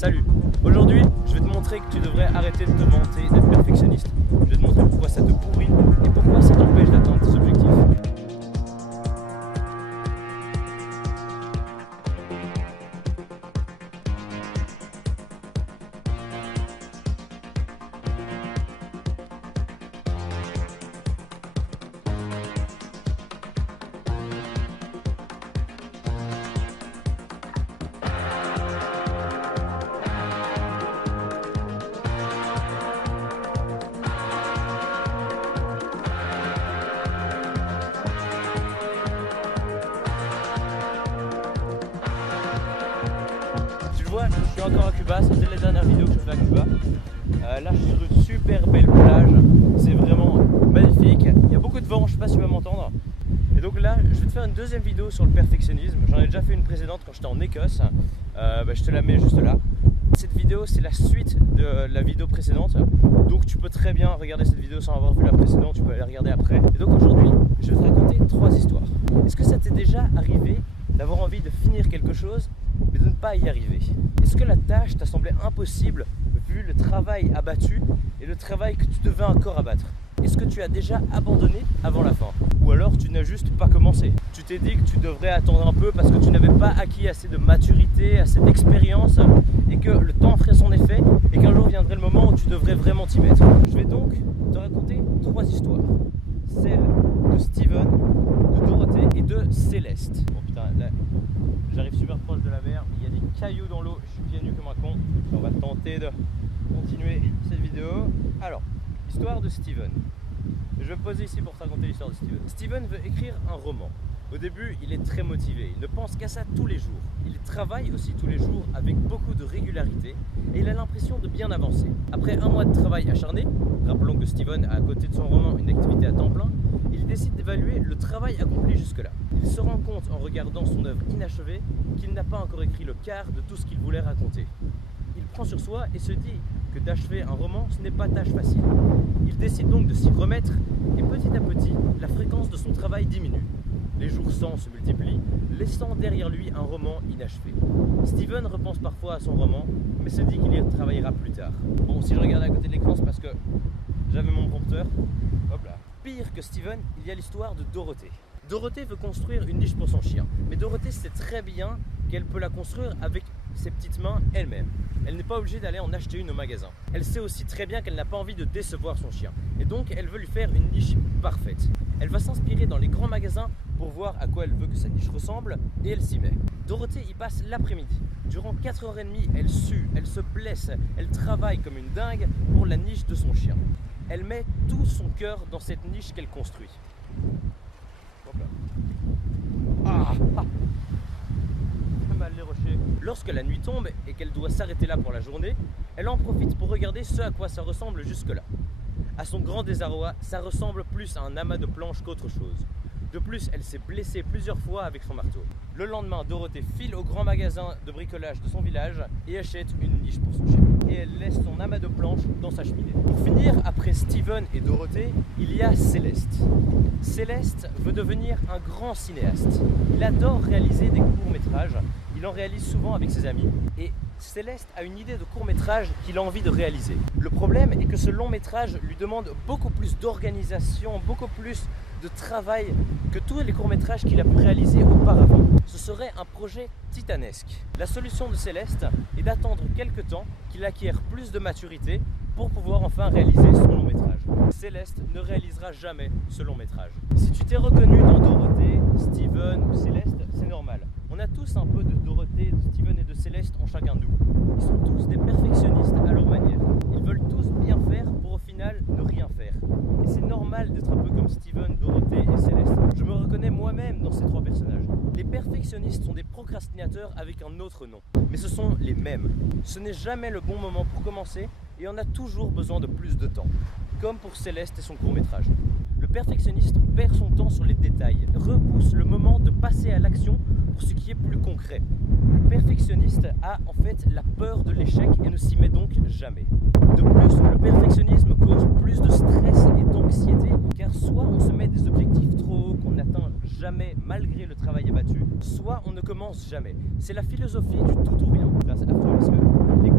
Salut! Aujourd'hui, je vais te montrer que tu devrais arrêter de te vanter d'être perfectionniste. Je vais te montrer pourquoi ça te pourrit et pourquoi ça t'empêche d'atteindre tes objectifs. Je suis encore à Cuba, c'était la dernière vidéo que je fais à Cuba. Là je suis sur une super belle plage, c'est vraiment magnifique, il y a beaucoup de vent, je sais pas si tu vas m'entendre. Et donc là je vais te faire une deuxième vidéo sur le perfectionnisme, j'en ai déjà fait une précédente quand j'étais en Écosse, je te la mets juste là. Cette vidéo c'est la suite de la vidéo précédente, donc tu peux très bien regarder cette vidéo sans avoir vu la précédente, tu peux aller regarder après. Et donc aujourd'hui je vais te raconter 3 histoires. Est-ce que ça t'est déjà arrivé d'avoir envie de finir quelque chose mais de ne pas y arriver? Est-ce que la tâche t'a semblé impossible vu le travail abattu et le travail que tu devais encore abattre? Est-ce que tu as déjà abandonné avant la fin? Ou alors tu n'as juste pas commencé? Tu t'es dit que tu devrais attendre un peu parce que tu n'avais pas acquis assez de maturité, assez d'expérience et que le temps ferait son effet et qu'un jour viendrait le moment où tu devrais vraiment t'y mettre. Je vais donc te raconter 3 histoires. Celle de Steven, de Dorothée et de Céleste. Bon putain, là, j'arrive super proche de la mer, il y a des cailloux dans l'eau, je suis pieds nus comme un con. On va tenter de continuer cette vidéo. Alors, histoire de Steven. Je vais me poser ici pour te raconter l'histoire de Steven. Steven veut écrire un roman. Au début, il est très motivé, il ne pense qu'à ça tous les jours. Il travaille aussi tous les jours avec beaucoup de régularité et il a l'impression de bien avancer. Après un mois de travail acharné, rappelons que Steven a à côté de son roman une activité à temps plein, il décide d'évaluer le travail accompli jusque-là. Il se rend compte en regardant son œuvre inachevée qu'il n'a pas encore écrit le quart de tout ce qu'il voulait raconter. Il prend sur soi et se dit que d'achever un roman, ce n'est pas tâche facile. Il décide donc de s'y remettre et petit à petit, la fréquence de son travail diminue. Les jours sans se multiplient, laissant derrière lui un roman inachevé. Steven repense parfois à son roman, mais se dit qu'il y travaillera plus tard. Bon, si je regarde à côté de l'écran, c'est parce que j'avais mon prompteur. Hop là. Pire que Steven, il y a l'histoire de Dorothée. Dorothée veut construire une niche pour son chien, mais Dorothée sait très bien qu'elle peut la construire avec ses petites mains elle-même. Elle n'est pas obligée d'aller en acheter une au magasin. Elle sait aussi très bien qu'elle n'a pas envie de décevoir son chien, et donc elle veut lui faire une niche parfaite. Elle va s'inspirer dans les grands magasins pour voir à quoi elle veut que sa niche ressemble, et elle s'y met. Dorothée y passe l'après-midi. Durant 4h30, elle sue, elle se blesse, elle travaille comme une dingue pour la niche de son chien. Elle met tout son cœur dans cette niche qu'elle construit. Mal les rochers. Lorsque la nuit tombe et qu'elle doit s'arrêter là pour la journée, elle en profite pour regarder ce à quoi ça ressemble jusque-là. À son grand désarroi, ça ressemble plus à un amas de planches qu'autre chose. De plus, elle s'est blessée plusieurs fois avec son marteau. Le lendemain, Dorothée file au grand magasin de bricolage de son village et achète une niche pour son chien. Et elle laisse son amas de planches dans sa cheminée. Pour finir, après Steven et Dorothée, il y a Céleste. Céleste veut devenir un grand cinéaste. Il adore réaliser des courts-métrages. Il en réalise souvent avec ses amis. Et Céleste a une idée de court-métrage qu'il a envie de réaliser. Le problème est que ce long-métrage lui demande beaucoup plus d'organisation, beaucoup plus de travail que tous les courts-métrages qu'il a pu réaliser auparavant. Ce serait un projet titanesque. La solution de Céleste est d'attendre quelques temps qu'il acquiert plus de maturité pour pouvoir enfin réaliser son long-métrage. Céleste ne réalisera jamais ce long-métrage. Si tu t'es reconnu dans Dorothée, Steven ou Céleste, c'est normal. On a tous un peu de Dorothée, de Steven et de Céleste en chacun de nous. Ils sont tous des perfectionnistes à leur manière. Ils veulent tous bien faire pour au final ne rien faire. Et c'est normal d'être un peu comme Steven, Dorothée et Céleste. Je me reconnais moi-même dans ces 3 personnages. Les perfectionnistes sont des procrastinateurs avec un autre nom. Mais ce sont les mêmes. Ce n'est jamais le bon moment pour commencer et on a toujours besoin de plus de temps. Comme pour Céleste et son court-métrage. Le perfectionniste perd son temps sur les détails, repousse le moment de passer à l'action pour ce qui est plus concret. Le perfectionniste a en fait la peur de l'échec et ne s'y met donc jamais. De plus, le perfectionnisme cause plus de stress et d'anxiété car soit on se met des objectifs trop hauts qu'on n'atteint jamais malgré le travail abattu, soit on ne commence jamais. C'est la philosophie du tout ou rien. Là, c'est affreux parce que les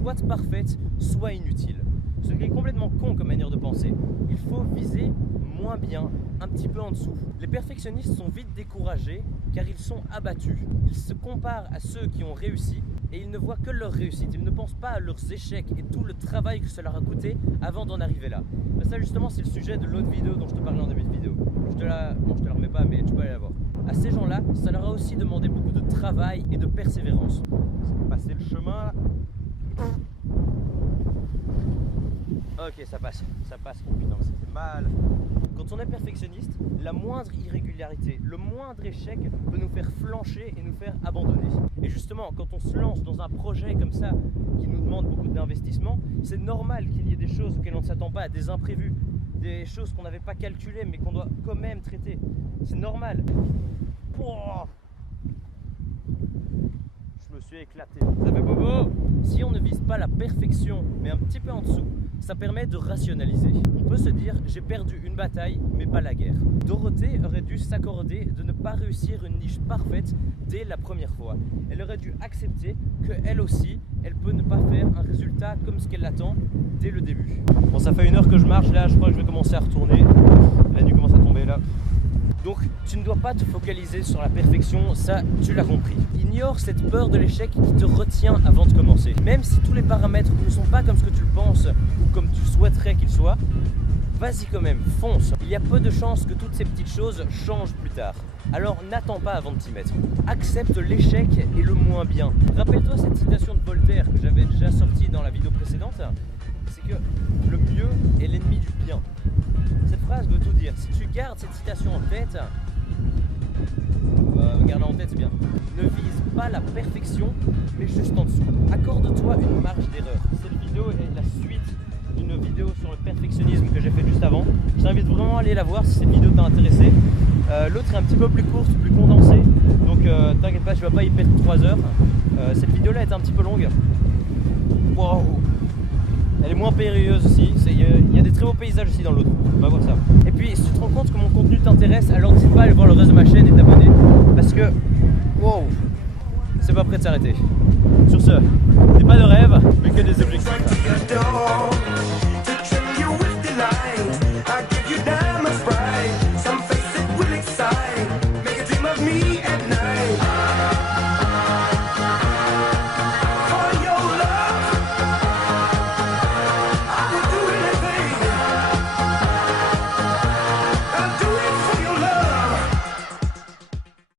soit parfaite, soit inutile. Ce qui est complètement con comme manière de penser. Il faut viser moins bien, un petit peu en dessous. Les perfectionnistes sont vite découragés car ils sont abattus. Ils se comparent à ceux qui ont réussi et ils ne voient que leur réussite. Ils ne pensent pas à leurs échecs et tout le travail que ça leur a coûté avant d'en arriver là. Mais ça justement c'est le sujet de l'autre vidéo dont je te parlais en début de vidéo. Bon, je te la remets pas mais tu peux aller la voir. À ces gens-là, ça leur a aussi demandé beaucoup de travail et de persévérance. Passer le chemin là. Ok, ça passe. Oh putain, ça fait mal. Quand on est perfectionniste, la moindre irrégularité, le moindre échec peut nous faire flancher et nous faire abandonner. Et justement, quand on se lance dans un projet comme ça, qui nous demande beaucoup d'investissement, c'est normal qu'il y ait des choses auxquelles on ne s'attend pas, des imprévus, des choses qu'on n'avait pas calculées mais qu'on doit quand même traiter. C'est normal. Oh, je me suis éclaté. Ça fait bobo. Si on ne vise pas la perfection, mais un petit peu en dessous, ça permet de rationaliser. On peut se dire, j'ai perdu une bataille, mais pas la guerre. Dorothée aurait dû s'accorder de ne pas réussir une niche parfaite dès la première fois. Elle aurait dû accepter qu'elle aussi, elle peut ne pas faire un résultat comme ce qu'elle attend dès le début. Bon, ça fait 1 heure que je marche, là je crois que je vais commencer à retourner. La nuit commence à tomber là. Donc tu ne dois pas te focaliser sur la perfection, ça tu l'as compris. Ignore cette peur de l'échec qui te retient avant de commencer. Même si tous les paramètres ne sont pas comme ce que tu le penses ou comme tu souhaiterais qu'ils soient, vas-y quand même, fonce. Il y a peu de chances que toutes ces petites choses changent plus tard. Alors n'attends pas avant de t'y mettre. Accepte l'échec et le moins bien. Rappelle-toi cette citation de Voltaire que j'avais déjà sortie dans la vidéo précédente. C'est que le mieux est l'ennemi du bien. Cette phrase veut tout dire. Si tu gardes cette citation en tête, garde-la en tête, c'est bien. Ne vise pas la perfection, mais juste en dessous. Accorde-toi une marge d'erreur. Cette vidéo est la suite d'une vidéo sur le perfectionnisme que j'ai fait juste avant. Je t'invite vraiment à aller la voir si cette vidéo t'a intéressé. L'autre est un petit peu plus courte, plus condensée. Donc t'inquiète pas, tu vas pas y perdre 3 heures. Cette vidéo-là est un petit peu longue. Wow. Elle est moins périlleuse aussi, il y a des très beaux paysages aussi dans l'autre, on va voir ça. Et puis si tu te rends compte que mon contenu t'intéresse, alors n'hésite pas à aller voir le reste de ma chaîne et t'abonner. Parce que, wow, c'est pas prêt de s'arrêter. Sur ce, c'est pas de rêve, mais que des objectifs.